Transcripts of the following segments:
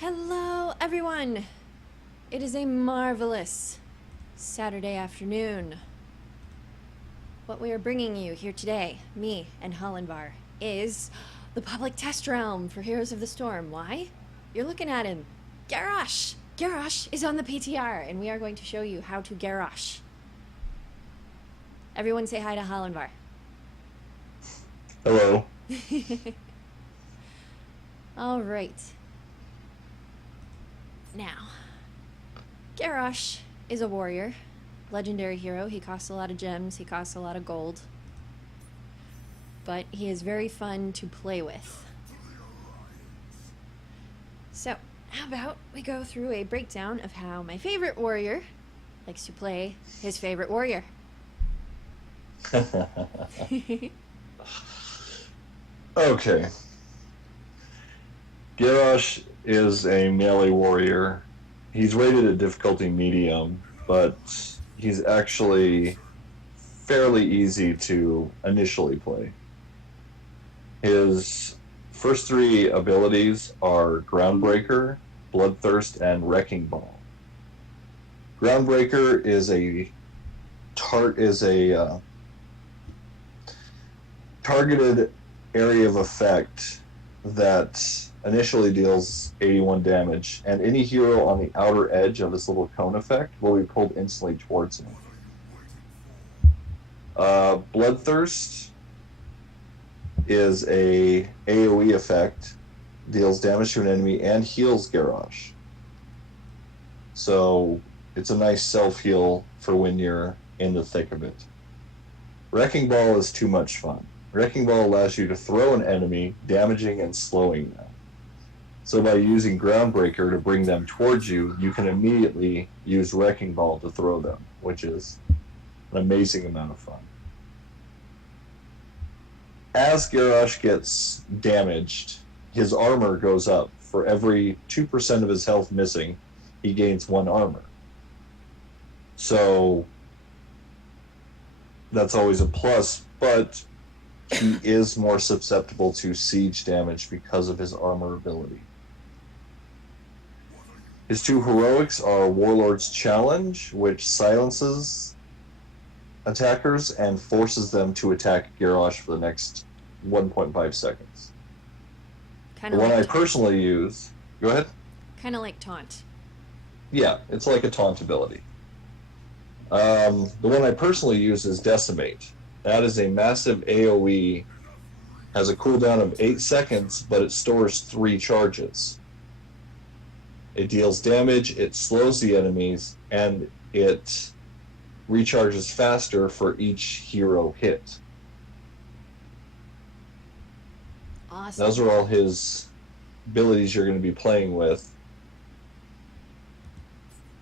Hello, everyone! It is a marvelous Saturday afternoon. What we are bringing you here today, me and Halenvar, is the public test realm for Heroes of the Storm. Why? You're looking at him. Garrosh! Garrosh is on the PTR, and we are going to show you how to Garrosh. Everyone say hi to Halenvar. Hello. All right. Now, Garrosh is a warrior, legendary hero. He costs a lot of gems, he costs a lot of gold, but he is very fun to play with. So, how about we go through a breakdown of how my favorite warrior likes to play his favorite warrior. Okay. Garrosh is a melee warrior. He's rated at difficulty medium, but he's actually fairly easy to initially play. His first three abilities are Groundbreaker, Bloodthirst, and Wrecking Ball. Groundbreaker is a targeted area of effect that initially deals 81 damage, and any hero on the outer edge of this little cone effect will be pulled instantly towards him. Bloodthirst is a AoE effect, deals damage to an enemy and heals Garrosh. So it's a nice self-heal for when you're in the thick of it. Wrecking Ball is too much fun. Wrecking Ball allows you to throw an enemy, damaging and slowing them. So by using Groundbreaker to bring them towards you, you can immediately use Wrecking Ball to throw them, which is an amazing amount of fun. As Garrosh gets damaged, his armor goes up. For every 2% of his health missing, he gains 1 armor. So that's always a plus, but he is more susceptible to siege damage because of his armor ability. His 2 heroics are Warlord's Challenge, which silences attackers and forces them to attack Garrosh for the next 1.5 seconds. Kind The of one like I personally use... Go ahead. Kind of like taunt. Yeah, it's like a taunt ability. The one I personally use is Decimate. That is a massive AoE, has a cooldown of 8 seconds, but it stores 3 charges. It deals damage, it slows the enemies, and it recharges faster for each hero hit. Awesome. Those are all his abilities you're going to be playing with.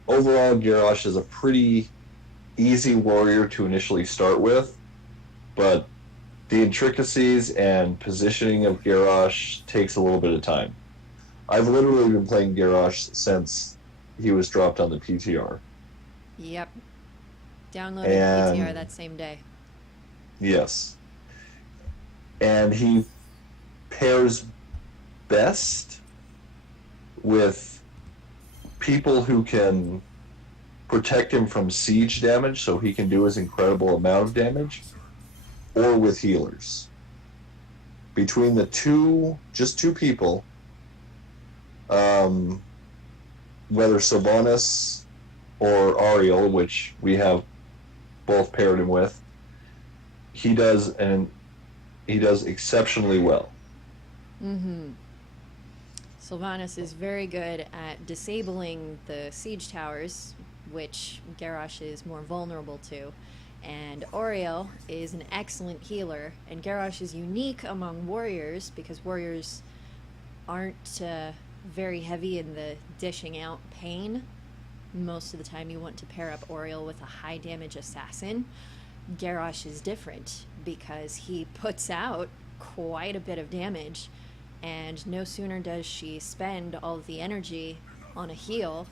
Overall, Garrosh is a pretty easy warrior to initially start with, but the intricacies and positioning of Garrosh takes a little bit of time. I've literally been playing Garrosh since he was dropped on the PTR. Yep. Downloaded the PTR that same day. Yes. And he pairs best with people who can protect him from siege damage so he can do his incredible amount of damage, or with healers. Between the two, just 2 people, whether Sylvanas or Ariel, which we have both paired him with, he does exceptionally well. Mm-hmm. Sylvanas is very good at disabling the siege towers, which Garrosh is more vulnerable to. And Oriel is an excellent healer, and Garrosh is unique among warriors because warriors aren't very heavy in the dishing out pain. Most of the time you want to pair up Oriel with a high damage assassin. Garrosh is different because he puts out quite a bit of damage, and no sooner does she spend all of the energy on a heal,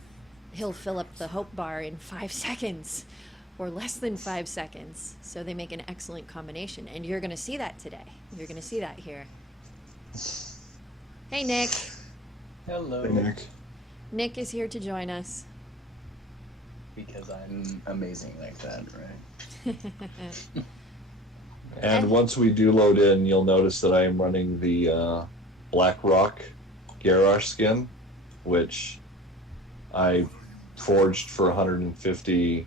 he'll fill up the hope bar in 5 seconds. Or less than 5 seconds. So they make an excellent combination. And you're going to see that today. You're going to see that here. Hey, Nick. Hello. Hey, Nick. Nick is here to join us. Because I'm amazing like that, right? And once we do load in, you'll notice that I am running the Black Rock Garrosh skin, which I forged for 150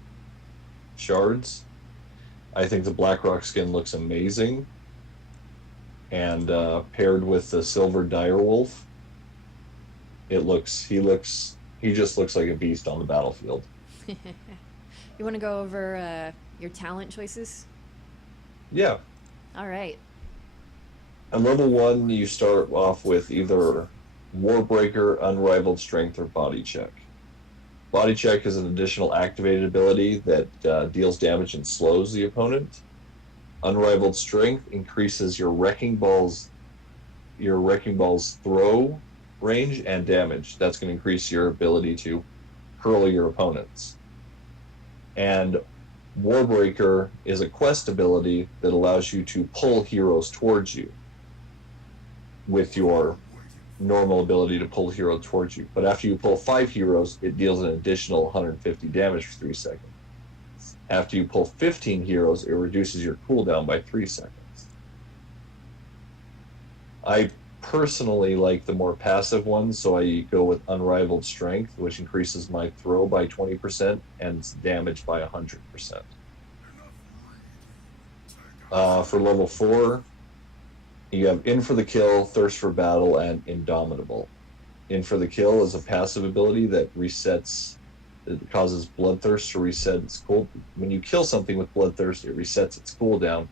shards. I think the Black Rock skin looks amazing, and paired with the Silver Direwolf, he just looks like a beast on the battlefield. You want to go over your talent choices? Yeah. All right. At level 1, you start off with either Warbreaker, Unrivaled Strength, or Body Check. Body Check is an additional activated ability that deals damage and slows the opponent. Unrivaled Strength increases your Wrecking Ball's throw range and damage. That's going to increase your ability to hurl your opponents. And Warbreaker is a quest ability that allows you to pull heroes towards you with your normal ability to pull heroes towards you. But after you pull 5 heroes, it deals an additional 150 damage for 3 seconds. After you pull 15 heroes, it reduces your cooldown by 3 seconds. I personally like the more passive ones, so I go with Unrivaled Strength, which increases my throw by 20% and damage by 100%. For level 4, you have In for the Kill, Thirst for Battle, and Indomitable. In for the Kill is a passive ability that causes Bloodthirst to reset its cooldown. When you kill something with Bloodthirst, it resets its cooldown,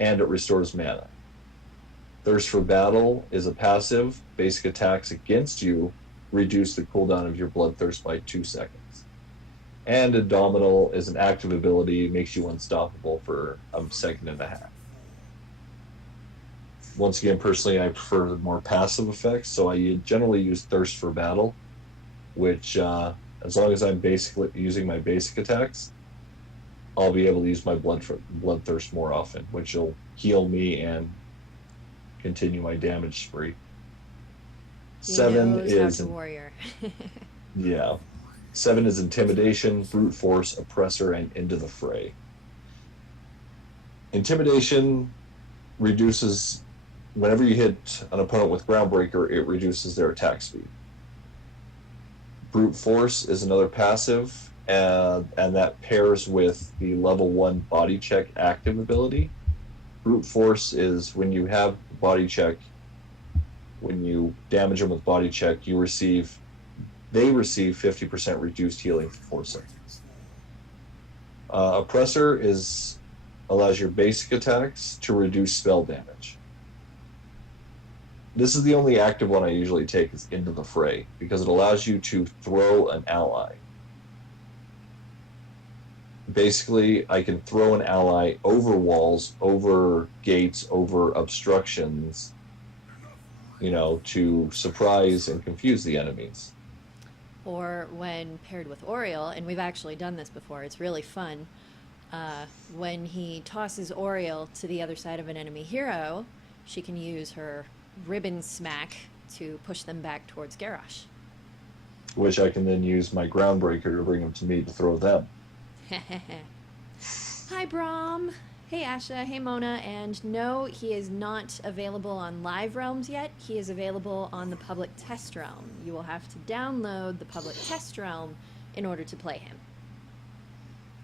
and it restores mana. Thirst for Battle is a passive. Basic attacks against you reduce the cooldown of your Bloodthirst by 2 seconds. And Indomitable is an active ability, makes you unstoppable for a second and a half. Once again, personally, I prefer the more passive effects, so I generally use Thirst for Battle, which, as long as I'm basically using my basic attacks, I'll be able to use my Bloodthirst more often, which will heal me and continue my damage spree. 7 is a warrior. Yeah. 7 is Intimidation, Brute Force, Oppressor, and Into the Fray. Intimidation reduces, whenever you hit an opponent with Groundbreaker, it reduces their attack speed. Brute Force is another passive, and that pairs with the level 1 Body Check active ability. Brute Force is when you have Body Check, when you damage them with Body Check, they receive 50% reduced healing for 4 seconds. Oppressor allows your basic attacks to reduce spell damage. This is the only active one I usually take, is Into the Fray, because it allows you to throw an ally. Basically, I can throw an ally over walls, over gates, over obstructions, to surprise and confuse the enemies. Or when paired with Oriel, and we've actually done this before, it's really fun. When he tosses Oriel to the other side of an enemy hero, she can use her ribbon smack to push them back towards Garrosh. Which I can then use my Groundbreaker to bring them to me to throw them. Hi, Brahm. Hey, Asha. Hey, Mona. And no, he is not available on Live Realms yet. He is available on the public test realm. You will have to download the public test realm in order to play him.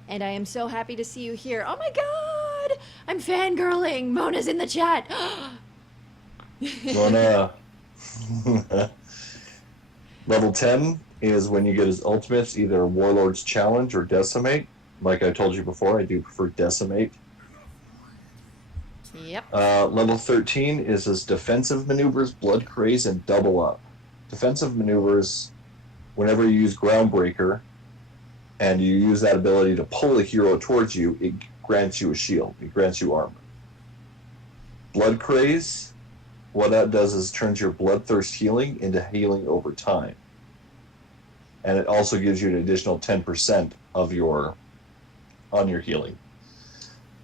And I am so happy to see you here. Oh my god! I'm fangirling! Mona's in the chat! Mona. Level 10 is when you get his ultimates, either Warlord's Challenge or Decimate. Like I told you before, I do prefer Decimate. Yep. Level 13 is his Defensive Maneuvers, Blood Craze, and Double Up. Defensive Maneuvers, whenever you use Groundbreaker, and you use that ability to pull a hero towards you, it grants you a shield. It grants you armor. Blood Craze, what that does is turns your Bloodthirst healing into healing over time. And it also gives you an additional 10% on your healing.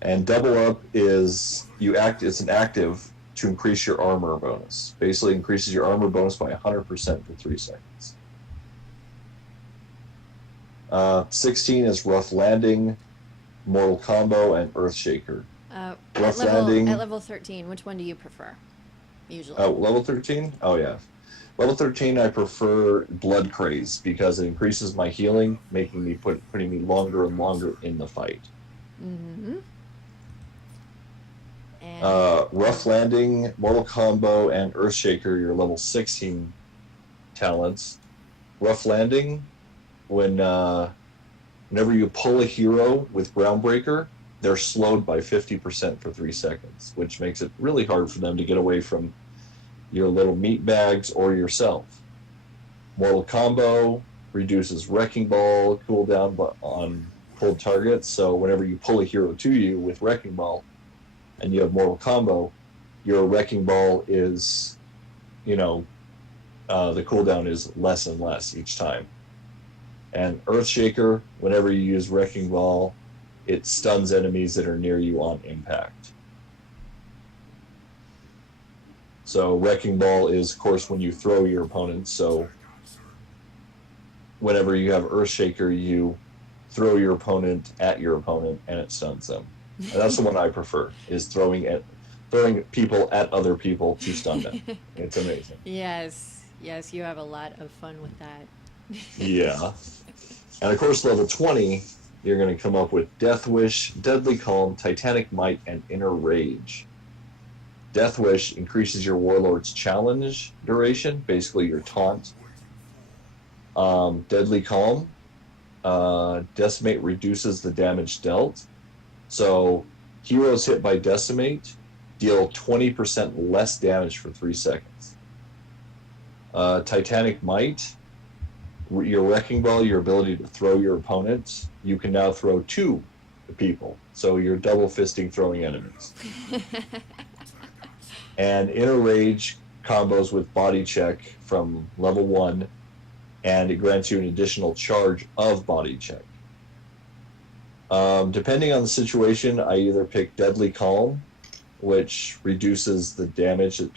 And Double Up is it's an active to increase your armor bonus. Basically increases your armor bonus by 100% for 3 seconds. 16 is Rough Landing, Mortal Combo, and Earthshaker. Rough Landing. At level 13, which one do you prefer? Usually. Oh, level 13? Oh, yeah. Level 13, I prefer Blood Craze because it increases my healing, putting me longer and longer in the fight. Mm-hmm. And Rough Landing, Mortal Combo, and Earthshaker, your level 16 talents. Rough Landing, whenever you pull a hero with Groundbreaker, they're slowed by 50% for 3 seconds, which makes it really hard for them to get away from your little meat bags or yourself. Mortal Combo reduces Wrecking Ball cooldown on pulled targets, so whenever you pull a hero to you with Wrecking Ball and you have Mortal Combo, your Wrecking Ball is, the cooldown is less and less each time. And Earthshaker, whenever you use Wrecking Ball, it stuns enemies that are near you on impact. So Wrecking Ball is, of course, when you throw your opponent. So whenever you have Earthshaker, you throw your opponent at your opponent, and it stuns them. And that's the one I prefer, is throwing people at other people to stun them. It's amazing. Yes, you have a lot of fun with that. Yeah. And of course, level 20, you're going to come up with Death Wish, Deadly Calm, Titanic Might, and Inner Rage. Death Wish increases your Warlord's challenge duration, basically your taunt. Deadly Calm, Decimate reduces the damage dealt. So heroes hit by Decimate deal 20% less damage for 3 seconds. Titanic Might, your Wrecking Ball, your ability to throw your opponents, you can now throw 2 people. So you're double fisting throwing enemies. And Inner Rage combos with Body Check from level 1, and it grants you an additional charge of Body Check. Depending on the situation, I either pick Deadly Calm, which reduces the damage that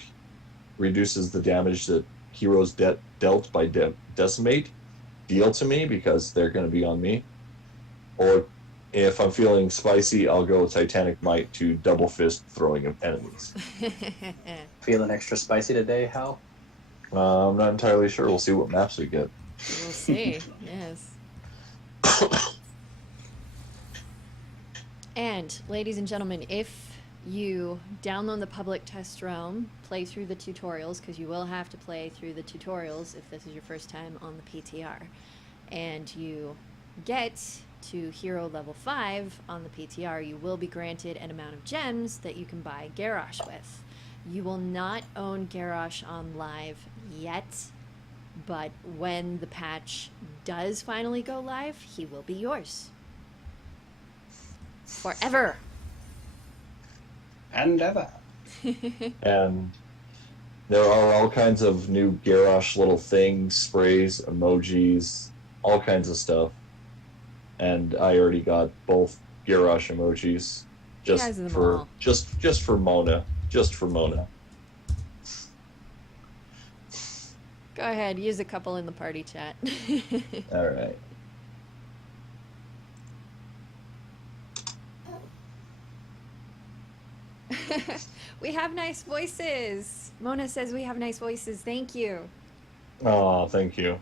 heroes dealt by Decimate deal to me because they're going to be on me. Or if I'm feeling spicy, I'll go with Titanic Might to double fist throwing of enemies. Feeling extra spicy today, Hal? I'm not entirely sure. We'll see what maps we get. We'll see, yes. And, ladies and gentlemen, if you download the public test realm, play through the tutorials, because you will have to play through the tutorials if this is your first time on the PTR, and you get to hero level 5 on the PTR, you will be granted an amount of gems that you can buy Garrosh with. You will not own Garrosh on live yet, but when the patch does finally go live, he will be yours. Forever. And ever. And there are all kinds of new Garrosh little things, sprays, emojis, all kinds of stuff. And I already got both Garrosh emojis just for Mona. Just for Mona. Go ahead, use a couple in the party chat. All right. We have nice voices. Mona says we have nice voices. Thank you. Oh, thank you.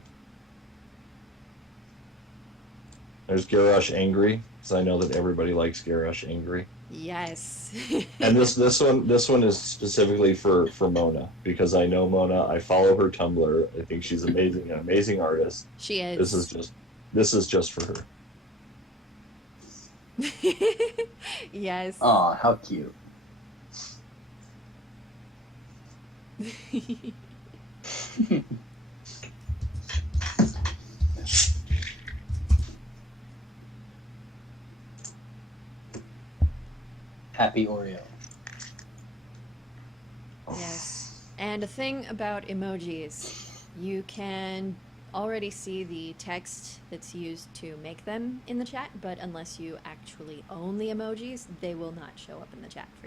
There's Garrosh Angry, because I know that everybody likes Garrosh Angry. Yes. And this one is specifically for Mona, because I know Mona. I follow her Tumblr. I think she's amazing, an amazing artist. She is. This is just for her. Yes. Aw, how cute. Happy Oreo. Yes. And a thing about emojis, you can already see the text that's used to make them in the chat, but unless you actually own the emojis, they will not show up in the chat for